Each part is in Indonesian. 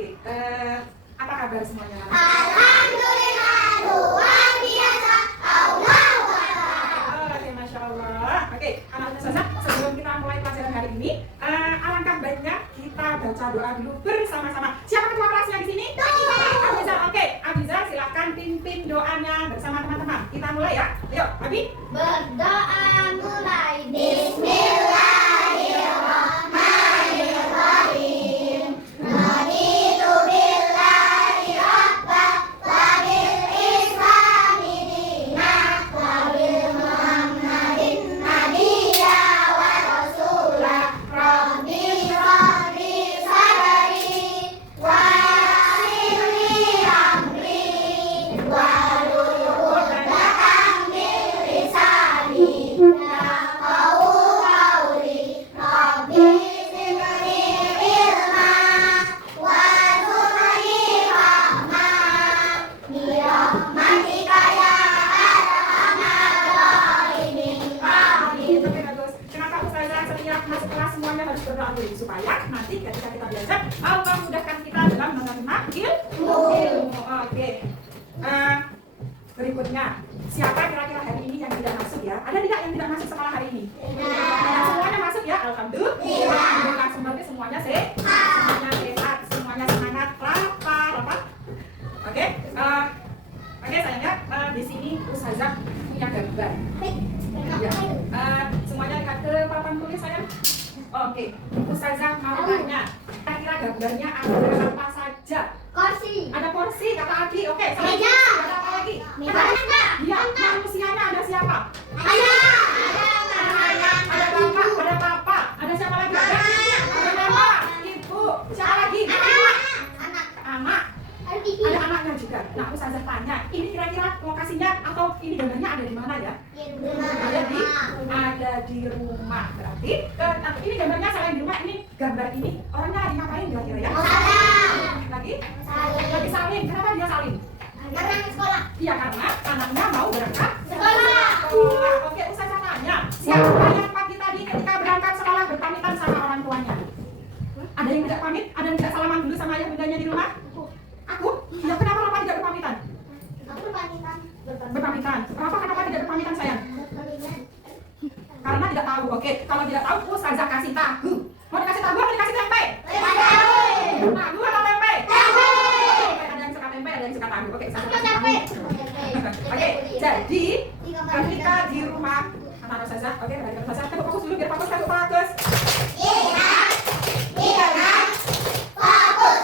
Oke, apa kabar semuanya? Alhamdulillah, luar biasa. Allahu Akbar. Oke, Masya Allah. Oke, anak-anak Ustazah, sebelum kita mulai pelajaran hari ini, alangkah baiknya kita baca doa dulu bersama-sama. Siapa ketua kelasnya di sini? Abiza. Oke, Abiza silakan pimpin doanya bersama teman-teman. Kita mulai ya. Ayo, Abi. Berdoa mulai. Bismillahirrahmanirrahim. Raditu billahi rabbah wa bil islami dinah wa bil muhammadin nabiyya wa rasulah. Rabbi shrah li sadri wa yassir li amri wahlul 'uqdatam min lisani yafqahu qawli. Rabbi zidni ilma warzuqni rahma bi rahmatika ya arhamar rahimin. Amin. Oke, bagus. Kenapa Ustazah setiap masuk kelas semuanya harus berdoa dulu supaya nanti ketika kita belajar Allah mudahkan kita dalam menerima ilmu. Oke. Berikutnya, siapa kira-kira hari ini yang tidak masuk ya? Ada tidak yang tidak masuk sekolah hari ini? Semuanya masuk ya? Alhamdulillah. Alhamdulillah. Semuanya sehat. Semuanya sehat. Semuanya semangat. Lapar. Oke. Oke sayangnya di sini Ustazah punya gambar. Ya. Semuanya lihat ke papan tulis sayang. Oke. Ustazah mau tanya. Kira-kira gambarnya ada apa saja? Kursi, Ada porsi kata Abi. Oke. meja, Ada apa lagi? meja, Iya. Manusianya ada siapa? ayah, Ada bapak. Ada papa. Ada siapa lagi? Ada mama. Ibu. Siapa lagi? Anak. Ada anaknya juga. Nah, Ustazah tanya, ini kira-kira lokasinya atau ini gambarnya ada di mana ya? Ada di rumah. Berarti ini gambarnya selain di rumah, ini gambar ini orangnya lagi ngapain kira-kira ya? Lagi salin. Kenapa dia salin? Iya, karena anaknya mau berangkat Sekolah. Oke, Ustazah tanya, siapa yang pagi tadi ketika berangkat sekolah berpamitan sama orang tuanya? Ada yang tidak pamit? Ada yang tidak salaman dulu sama ayah bundanya di rumah? Aku? Ya, kenapa tidak berpamitan? Berpamitan. Kenapa tidak berpamitan sayang? Karena tidak tahu. Oke, kalau tidak tahu, Ustazah kasih tahu. Mau dikasih tahu atau dikasih tempe? Tahu atau tempe? Ada yang suka tempe, ada yang suka tahu. Oke, Ustazah kasih tahu. Oke, jadi ketika di rumah anak Ustazah, oke, perhatikan Ustazah. Tepuk fokus dulu, biar fokus.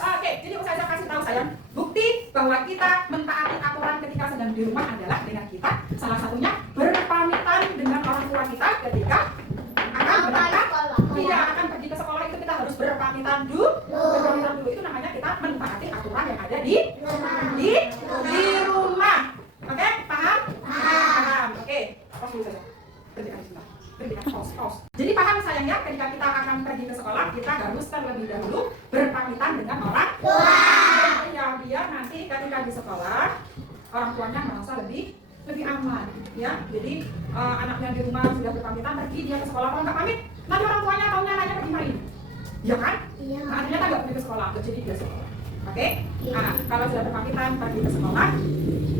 Oke, jadi Ustazah kasih tahu sayang, bukti bahwa kita mentaati aturan ketika sedang di rumah adalah dengan kita salah satunya berpamitan dengan orang tua kita ketika akan berangkat. Iya, akan pergi ke sekolah itu kita harus berpamitan dulu. Berpamitan dulu itu namanya kita mentaati aturan yang ada di rumah. Oke, paham? Paham. Oke, pause dulu saja. Pause. Jadi paham sayangnya ketika kita akan pergi ke sekolah kita harus terlebih dahulu berpamitan dengan orang tua. Ya, biar nanti ketika di sekolah orang tuanya merasa lebih aman ya. Jadi anaknya di rumah sudah berpamitan pergi dia ke sekolah, kalau nggak pamit nanti orang tuanya taunya anaknya pergi main, ya kan? Nah, ternyata nggak pergi ke sekolah, jadi dia sekolah. Oke? Nah, kalau sudah berpamitan pergi ke sekolah,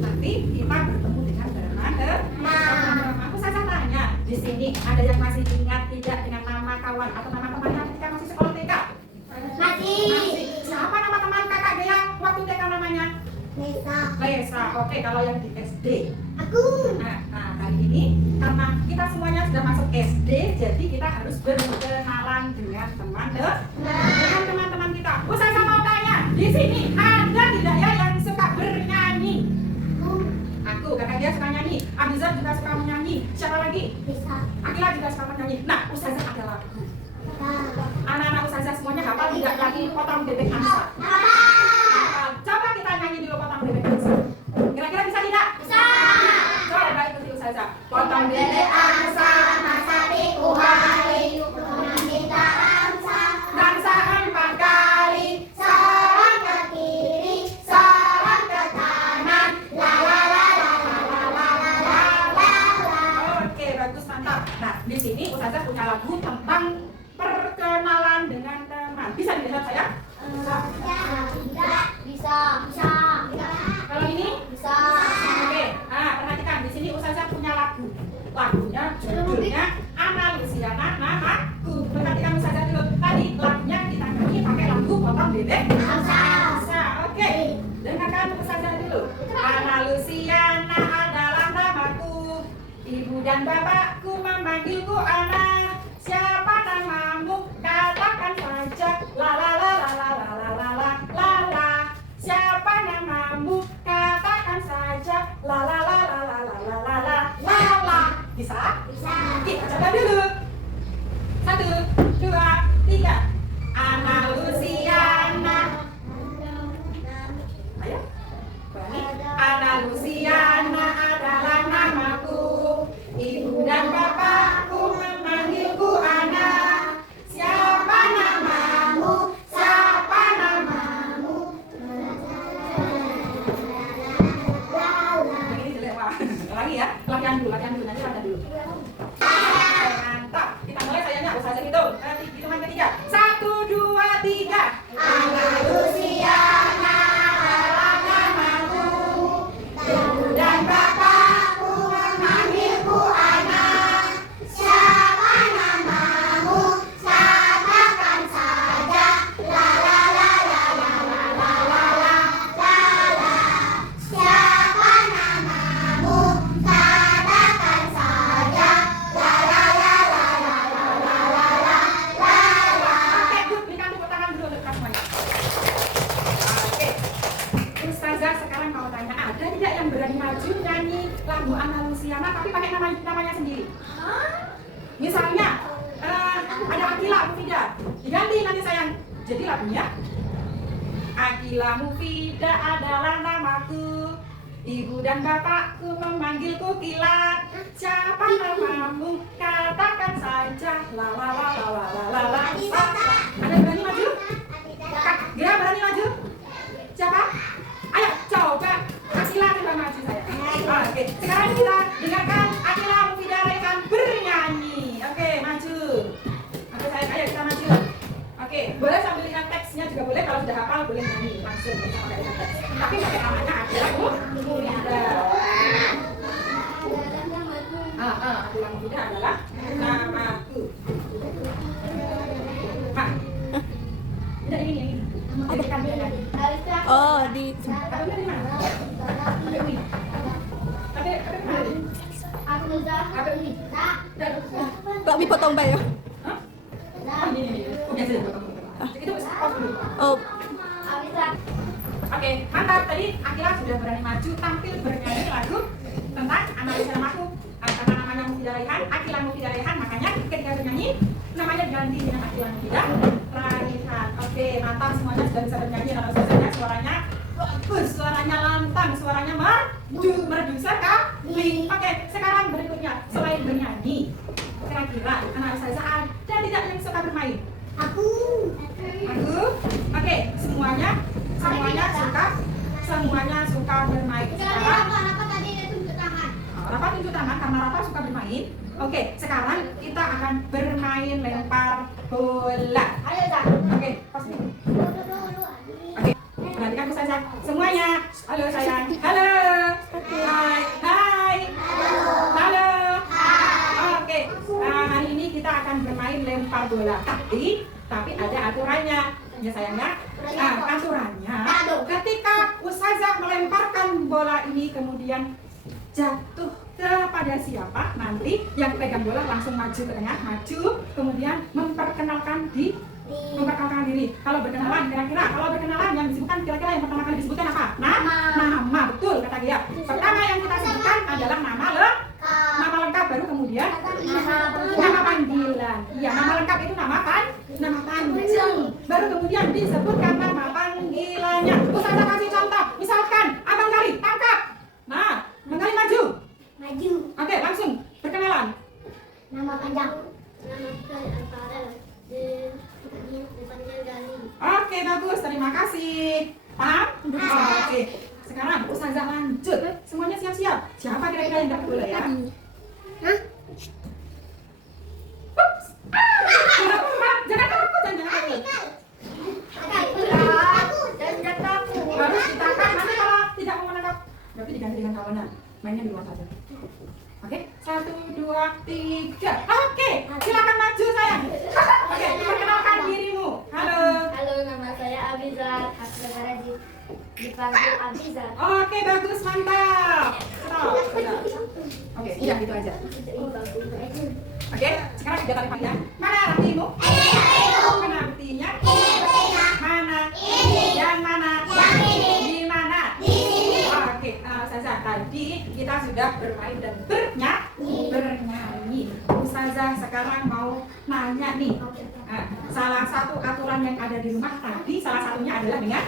nanti kita bertemu dengan teman-teman. Aku saja tanya, di sini ada yang masih ingat tidak dengan nama kawan atau nama temannya ketika masih sekolah TK? Masih. Siapa nama teman kakak Dea waktu TK namanya? Lesa. Oke, kalau yang di SD? Nah, hari ini karena kita semuanya sudah masuk SD, jadi kita harus berkenalan dengan teman-teman kita. Saya mau tanya, di sini ada tidak ya yang suka bernyanyi? Aku, kakak dia suka nyanyi. Abiza juga suka menyanyi. Siapa lagi? Akila juga suka menyanyi. Nah, Ustazah ada lagu. Anak-anak Ustazah semuanya hafal tidak lagi potong bebek angsa? Coba kita nyanyi dulu potong bebek angsa. Kira-kira bisa tidak? Bisa. Coba ikuti Ustazah. Potong bebek angsa, Masa dikuhari, kita angsa 4 kali. seorang ke kiri, seorang ke kanan, la la la la la la la la la la. Oke, bagus, mantap. Nah, di sini Ustazah punya lagu tentang perkenalan dengan teman. Bisa dilihat saya? Bisa. Kalau ini? Bisa. Oke, perhatikan di sini Ustazah punya lagu. Lagunya judulnya Analusiana Namaku. Perhatikan Ustazah dulu. Tadi lagunya kita nyanyi pakai lagu potong dedek. Bisa. Oke. Dengarkan Ustazah dulu. Analusiana adalah namaku. Ibu dan bapakku memanggilku anak. Siapa namamu? Katakan saja. La la la la la la la la la la la. Siapa namamu? Katakan saja. La la la la la la la la la la la. Bisa? Kita coba dulu. 1, 2, 3. Analusiana. Ayo. Berani. Analusiana adalah namaku. Ibu dan bapakku memanggilku anak. Siapa namamu? Siapa namamu? Ini jelek, Wak. Lagi ya, latihan dulu, nanti latihan dulu. Mantap, kita mulai sayangnya, Ustazah hitung. Hitungan ketiga. 1, 2, 3. Analusiana adalah namaku. Ibu dan bapakku memanggilku anak. Siapa namamu? Katakan saja. La la la la la la la la la la. Siapa namamu? Katakan saja. La la la la la la la la la. Oke, good. Berikan tepuk tangan dulu untuk kita semuanya. Oke. Ustazah sekarang mau tanya, ada tidak yang berani maju nyanyi lagu Analusiana tapi pakai namanya sendiri? Misalnya, ada Akila Mufida. Diganti nanti sayang. Jadi lagunya Akila Mufida adalah namaku. Ibu dan bapakku memanggilku Kilat. Siapa namamu? Katakan saja. La la la la la la la la. Ada yang berani maju? Kak, Gira berani maju? Siapa? Ayo coba. Akila coba maju saya. Oke, sekarang kita dengarkan Akila Mufida Rekan bernyanyi. Oke, maju. Oke sayang, ayo kita maju. Oke, boleh sambil lihat teksnya juga boleh. Kalau sudah hafal boleh nyanyi langsung bersama dengan teks. Tapi pakai namanya Akila Mufida. Akila Mufida adalah namaku. Pak, ini. Berikan dia nyanyi. Oh, di Abangnya di mana? Abang Umi. Abang mana? Abang Umi. Pak Mi potong bayo. Hah? Oh, ini. Oh, biasa ya, potong. Itu off dulu. Oh, Oke, mantap. Tadi Akila sudah berani maju tampil bernyanyi lagu tentang analisa namaku. Karena namanya Mufida Raihan, Akila Mufida Raihan, makanya ketika bernyanyi namanya diganti dengan Akila Mufida Raihan. Oke, mantap, semuanya sudah bisa bernyanyi. Lalu saja suaranya bagus, suaranya lantang, suaranya merdu sekali. Oke, sekarang berikutnya selain bernyanyi, kira-kira anak saya ada tidak yang suka bermain? Aku. Oke, semuanya suka bermain. Sekarang Kenapa tadi dia tunjuk tangan? Rafa tunjuk tangan karena Rafa suka bermain. Oke, sekarang kita akan bermain lempar bola. Ayo, Zak. Oke, pas nih. Oke, perhatikan Ustazah semuanya. Halo sayang. Halo. Hai. Halo. Oke, hari ini kita akan bermain lempar bola. Tapi ada aturannya. Ya sayangnya. Aturannya ketika Ustazah melemparkan bola ini kemudian jatuh kepada siapa, nanti yang pegang bola langsung maju ke tengah, kemudian memperkenalkan diri. Kalau berkenalan, kalau berkenalan yang disebutkan kira-kira yang pertama kali disebutkan apa? Nama, betul kata dia. Pertama yang kita sebutkan adalah nama lengkap, baru kemudian nama panggilan. Iya, nama lengkap itu nama panjang. Baru kemudian disebutkan nama panggilannya. Ustazah kasih contoh, misalkan Abang Gali, tangkap. Nah, Abang Gali maju. Oke, langsung berkenalan. Nama panjang. Oke, bagus. Terima kasih. Paham? Oke. Sekarang Ustazah lanjut. Semuanya siap-siap. Siapa kira-kira yang dapat bola ya? Ups. Jangan takut, jangan takut. mainnya di luar saja. Oke, 1, 2, 3. Oke, silakan maju sayang. Oke, perkenalkan dirimu. Halo. Halo, nama saya Abizar. Aku negara dipanggil Abizar. Oke, bagus, mantap. Stop. Oke, iya gitu aja. Oke, sekarang kegiatan panjang. Mana buktimu? Mana buktinya? Mana? Yang mana? Di mana? Oke, Ustazah, tadi kita sudah bermain dan bernyanyi. Ustazah sekarang mau nanya nih. Salah satu aturan yang ada di rumah tadi, salah satunya adalah dengan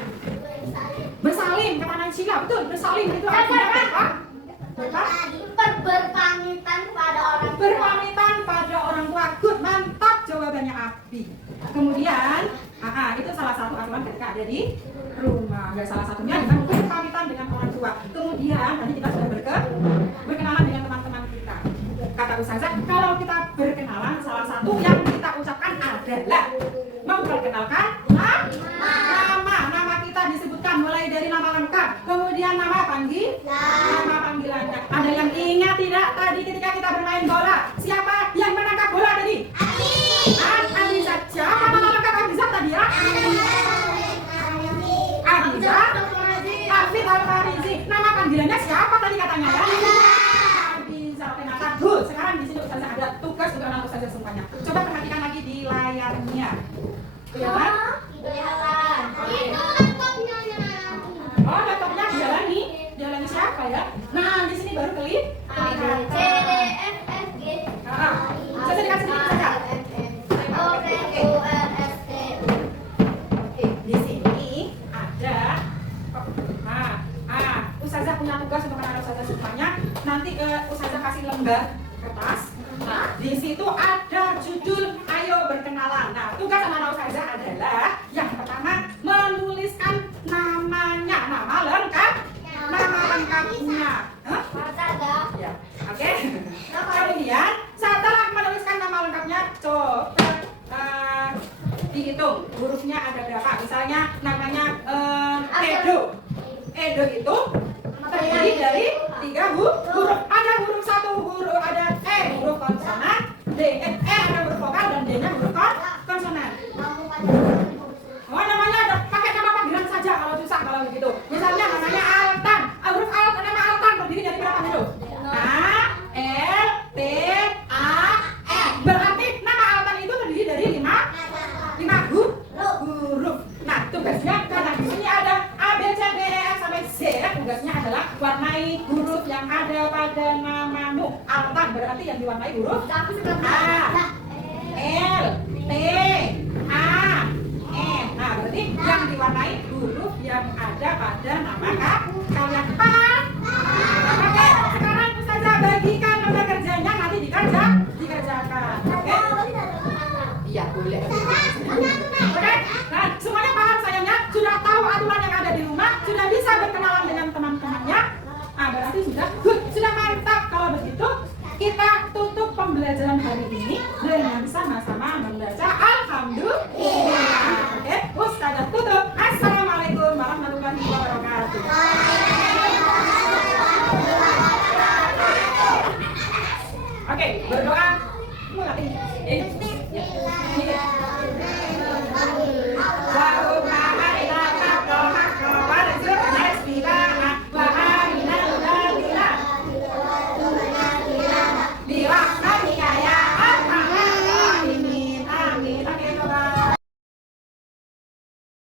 bersalin, kata Nansila. Betul, bersalin itu artinya apa? Berpamitan kepada orang tua. Berpamitan pada orang tua. Good, mantap jawabannya Abi. Kemudian, itu salah satu aturan ketika ada di rumah. Ya, salah satunya dengan berpamitan dengan orang tua. Kemudian tadi kita sudah berkenalan dengan teman-teman kita. Kata Ustazah, kalau kita berkenalan, salah satu yang kita ucapkan adalah memperkenalkan nama kita disebutkan mulai dari nama lengkap, kemudian nama panggilannya. Ada yang ingat tidak tadi ketika kita bermain bola? Siapa yang menangkap bola tadi? Abizar. Siapa nama lengkap Abizar tadi ya? Abizar Hafid Al-Farizi. Nama panggilannya siapa tadi katanya ya? Abizar. Bagus. Sekarang di sini Ustazah ada tugas untuk anak Ustazah semuanya. Coba perhatikan lagi di layarnya. Kelihatan? Kelihatan. Oh, laptopnya dialani siapa ya? Nah, di sini baru kelihatan. C, D, F, F, G. Saya dikasih sedikit saja. O, P, Q, R, S, T, U. Oke, di sini ada. Ustazah punya tugas untuk anak Ustazah semuanya. Nanti Ustazah kasih lembar kertas. Nah, di situ ada judul Ayo Berkenalan. Nah, tugas anak Ustazah adalah yang pertama menuliskan namanya, nama lengkapnya. Ya, oke. Kemudian setelah menuliskan nama lengkapnya, coba dihitung hurufnya ada berapa. Misalnya namanya Edo. Edo itu terdiri dari 3 huruf. Ada huruf 1 huruf, ada E huruf konsonan, ada huruf vokal dan D-nya huruf konsonan. Oh, namanya ada pakai nama panggilan saja kalau susah kalau begitu. Misalnya namanya Altan. Huruf nama Altan terdiri dari berapa huruf? A, L, T, A, N. Berarti nama Altan itu terdiri dari 5 huruf. Nah, tugasnya karena di sini ada A, B, C, D, E, F sampai Z. Tugasnya adalah warnai huruf yang ada pada namamu. Altan berarti yang diwarnai huruf A, L, T,